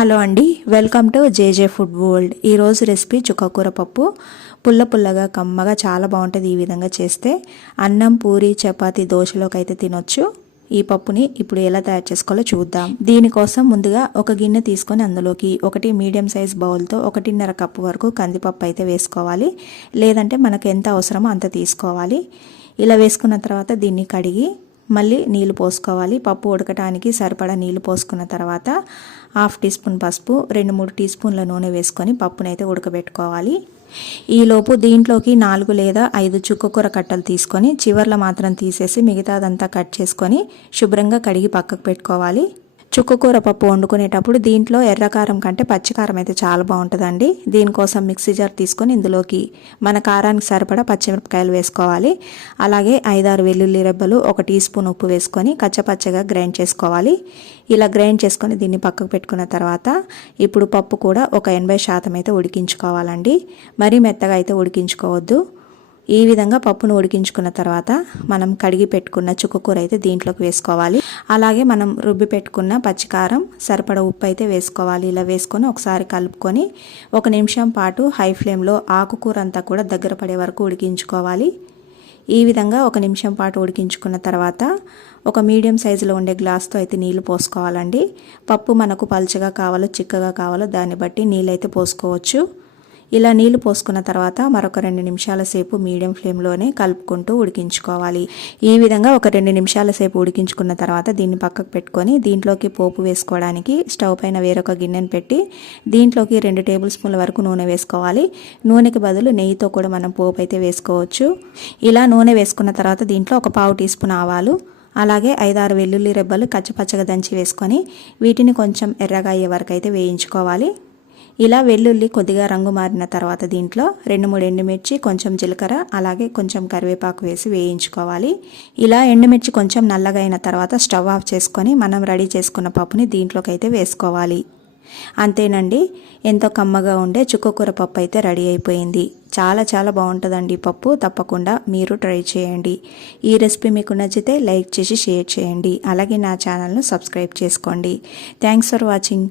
Hello అండి, welcome to JJ food world. ఈరోజు recipe చుక్కకూర పప్పు. పుల్ల పుల్లగా కమ్మగా చాలా బాగుంటుంది. ఈ విధంగా చేస్తే అన్నం, పూరి, చపాతీ, దోశలోకి అయితే తినొచ్చు. ఈ పప్పుని ఇప్పుడు ఎలా తయారు చేసుకోవాలో చూద్దాం. దీనికోసం ముందుగా ఒక గిన్నె తీసుకొని అందులోకి ఒకటి మీడియం సైజ్ బౌల్తో 1.5 కప్పు వరకు కందిపప్పు అయితే వేసుకోవాలి. లేదంటే మనకు ఎంత అవసరమో అంత తీసుకోవాలి. ఇలా వేసుకున్న తర్వాత దీన్ని కడిగి మళ్ళీ నీళ్లు పోసుకోవాలి. పప్పు ఉడకటానికి సరిపడా నీళ్లు పోసుకున్న తర్వాత 1/2 టీ స్పూన్ పసుపు, 2-3 టీ స్పూన్ల నూనె వేసుకొని పప్పునైతే ఉడకబెట్టుకోవాలి. ఈలోపు దీంట్లోకి 4 లేదా 5 చుక్కకూర కట్టలు తీసుకొని చివర్ల మాత్రం తీసేసి మిగతాదంతా కట్ చేసుకొని శుభ్రంగా కడిగి పక్కకు పెట్టుకోవాలి. చుక్కకూర పప్పు వండుకునేటప్పుడు దీంట్లో ఎర్రకారం కంటే పచ్చికారం అయితే చాలా బాగుంటుందండి. దీనికోసం మిక్సీ జార్ తీసుకొని ఇందులోకి మన కారానికి సరిపడా పచ్చిమిరపకాయలు వేసుకోవాలి. అలాగే 5-6 వెల్లుల్లి రెబ్బలు, 1 టీ స్పూన్ ఉప్పు వేసుకొని కచ్చపచ్చగా గ్రైండ్ చేసుకోవాలి. ఇలా గ్రైండ్ చేసుకొని దీన్ని పక్కకు పెట్టుకున్న తర్వాత ఇప్పుడు పప్పు కూడా ఒక 80% అయితే ఉడికించుకోవాలండి. మరీ మెత్తగా అయితే ఉడికించుకోవద్దు. ఈ విధంగా పప్పును ఉడికించుకున్న తర్వాత మనం కడిగి పెట్టుకున్న చుక్కకూర అయితే దీంట్లోకి వేసుకోవాలి. అలాగే మనం రుబ్బి పెట్టుకున్న పచ్చికారం, సరిపడా ఉప్పు అయితే వేసుకోవాలి. ఇలా వేసుకొని ఒకసారి కలుపుకొని 1 నిమిషం పాటు హై ఫ్లేమ్లో ఆకుకూర అంతా కూడా దగ్గర పడే వరకు ఉడికించుకోవాలి. ఈ విధంగా 1 నిమిషం పాటు ఉడికించుకున్న తర్వాత ఒక మీడియం సైజులో ఉండే గ్లాస్తో అయితే నీళ్లు పోసుకోవాలండి. పప్పు మనకు పల్చగా కావాలో చిక్కగా కావాలో దాన్ని బట్టి నీళ్ళు అయితే పోసుకోవచ్చు. ఇలా నీళ్లు పోసుకున్న తర్వాత మరొక 2 నిమిషాల సేపు మీడియం ఫ్లేమ్లోనే కలుపుకుంటూ ఉడికించుకోవాలి. ఈ విధంగా ఒక 2 నిమిషాల సేపు ఉడికించుకున్న తర్వాత దీన్ని పక్కకు పెట్టుకొని దీంట్లోకి పోపు వేసుకోవడానికి స్టవ్ పైన వేరొక గిన్నెను పెట్టి దీంట్లోకి 2 టేబుల్ స్పూన్ల వరకు నూనె వేసుకోవాలి. నూనెకి బదులు నెయ్యితో కూడా మనం పోపు అయితే వేసుకోవచ్చు. ఇలా నూనె వేసుకున్న తర్వాత దీంట్లో ఒక 1/4 టీ స్పూన్ ఆవాలు, అలాగే 5-6 వెల్లుల్లి రెబ్బలు కచ్చపచ్చగా దంచి వేసుకొని వీటిని కొంచెం ఎర్రగా అయ్యే వరకు అయితే వేయించుకోవాలి. ఇలా వెల్లుల్లి కొద్దిగా రంగు మారిన తర్వాత దీంట్లో 2-3 ఎండుమిర్చి, కొంచెం జీలకర్ర, అలాగే కొంచెం కరివేపాకు వేసి వేయించుకోవాలి. ఇలా ఎండుమిర్చి కొంచెం నల్లగా అయిన తర్వాత స్టవ్ ఆఫ్ చేసుకొని మనం రెడీ చేసుకున్న పప్పుని దీంట్లోకి అయితే వేసుకోవాలి. అంతేనండి, ఎంతో కమ్మగా ఉండే చుక్కకూర పప్పు అయితే రెడీ అయిపోయింది. చాలా చాలా బాగుంటుందండి పప్పు. తప్పకుండా మీరు ట్రై చేయండి. ఈ రెసిపీ మీకు నచ్చితే లైక్ చేసి షేర్ చేయండి. అలాగే నా ఛానల్ను సబ్స్క్రైబ్ చేసుకోండి. Thanks for watching.